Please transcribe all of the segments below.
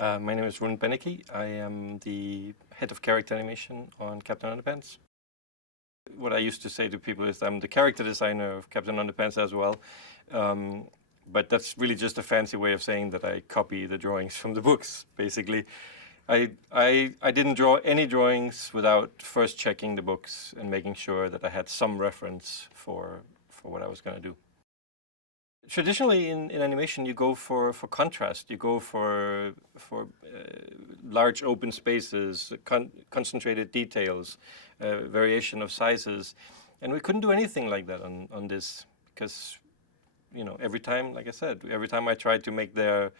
My name is Rune Bennicke. I am the head of character animation on Captain Underpants. What I used to say to people is I'm the character designer of Captain Underpants as well. But that's really just a fancy way of saying that I copy the drawings from the books, basically. I didn't draw any drawings without first checking the books and making sure that I had some reference for what I was going to do. Traditionally, in animation, you go for contrast. You go for large open spaces, concentrated details, variation of sizes, and we couldn't do anything like that on this because, you know, every time, like I said, every time I tried to make their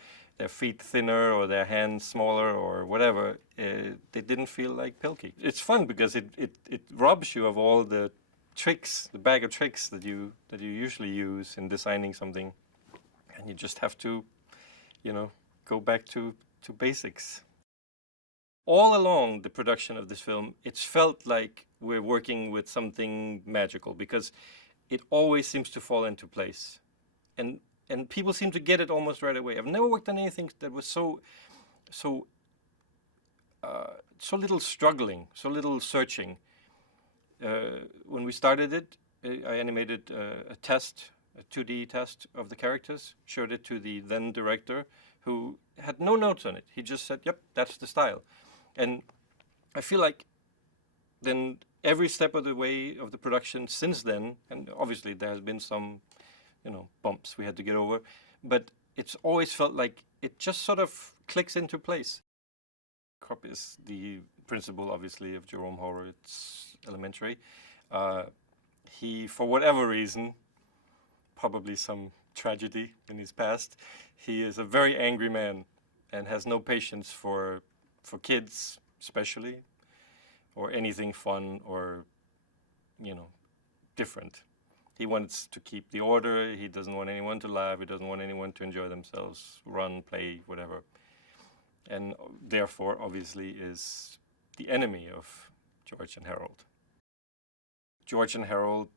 feet thinner or their hands smaller or whatever, they didn't feel like Pilkey. It's fun because it robs you of all the tricks, the bag of tricks that you usually use in designing something, and you just have to, you know, go back to basics. All along the production of this film, it's felt like we're working with something magical because it always seems to fall into place, and people seem to get it almost right away. I've never worked on anything that was so little struggling, so little searching. When we started it, I animated a 2D test of the characters, showed it to the then director, who had no notes on it. He just said, yep, that's the style. And I feel like then every step of the way of the production since then, and obviously there has been some, you know, bumps we had to get over, but it's always felt like it just sort of clicks into place. Kropp is the principal, obviously, of Jerome Horror. It's elementary. He, for whatever reason, probably some tragedy in his past, he is a very angry man and has no patience for kids, especially, or anything fun or, you know, different. He wants to keep the order. He doesn't want anyone to laugh. He doesn't want anyone to enjoy themselves, run, play, whatever. And therefore, obviously, is the enemy of George and Harold. George and Harold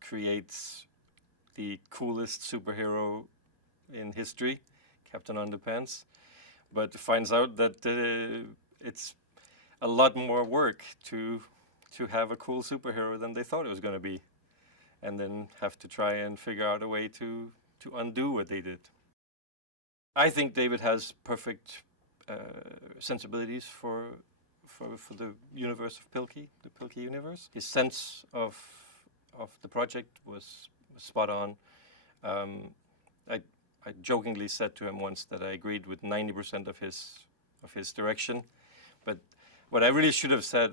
creates the coolest superhero in history, Captain Underpants, but finds out that it's a lot more work to have a cool superhero than they thought it was going to be, and then have to try and figure out a way to undo what they did. I think David has perfect sensibilities for the universe of Pilkey, the Pilkey universe. His sense of the project was spot on. I jokingly said to him once that I agreed with 90% of his direction, but what I really should have said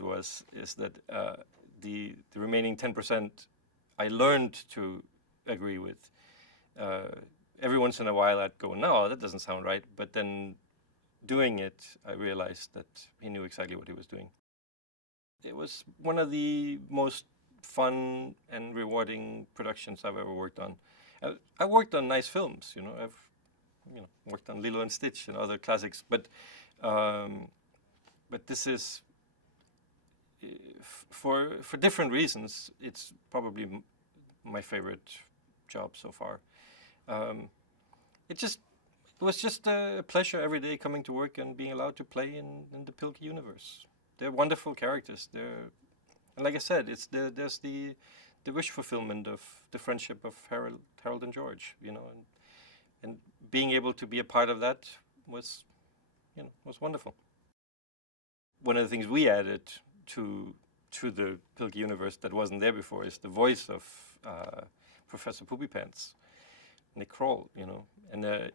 is that the remaining 10% I learned to agree with. Every once in a while I'd go, no, that doesn't sound right, but then doing it, I realized that he knew exactly what he was doing. It was one of the most fun and rewarding productions I've ever worked on. I worked on nice films, you know. I've worked on Lilo and Stitch and other classics, but this is, for different reasons, it's probably my favorite job so far. It was just a pleasure every day coming to work and being allowed to play in the Pilkey universe. They're wonderful characters. And like I said, there's the wish fulfillment of the friendship of Harold and George, you know, and being able to be a part of that was wonderful. One of the things we added to the Pilkey universe that wasn't there before is the voice of Professor Poopy Pants, Nick Kroll, you know, and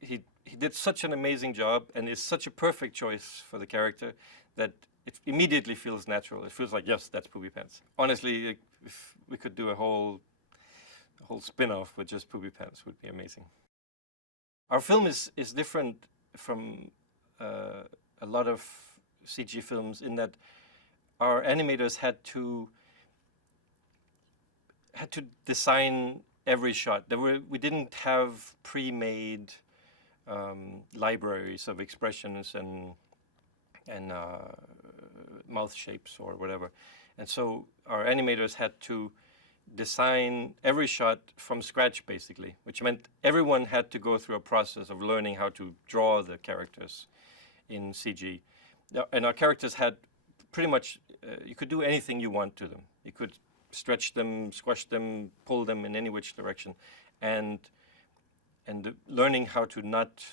he did such an amazing job and is such a perfect choice for the character that it immediately feels natural. It feels like, yes, that's Poopy Pants. Honestly, if we could do a whole spin-off with just Poopy Pants, would be amazing. Our film is different from a lot of CG films in that our animators had to design every shot. We didn't have pre-made libraries of expressions and mouth shapes or whatever. And so our animators had to design every shot from scratch, basically, which meant everyone had to go through a process of learning how to draw the characters. in CG. And our characters had pretty much, you could do anything you want to them. You could stretch them, squash them, pull them in any which direction. And learning how to not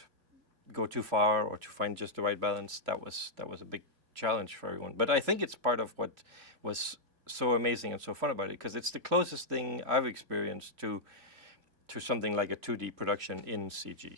go too far or to find just the right balance, that was a big challenge for everyone. But I think it's part of what was so amazing and so fun about it, because it's the closest thing I've experienced to something like a 2D production in CG.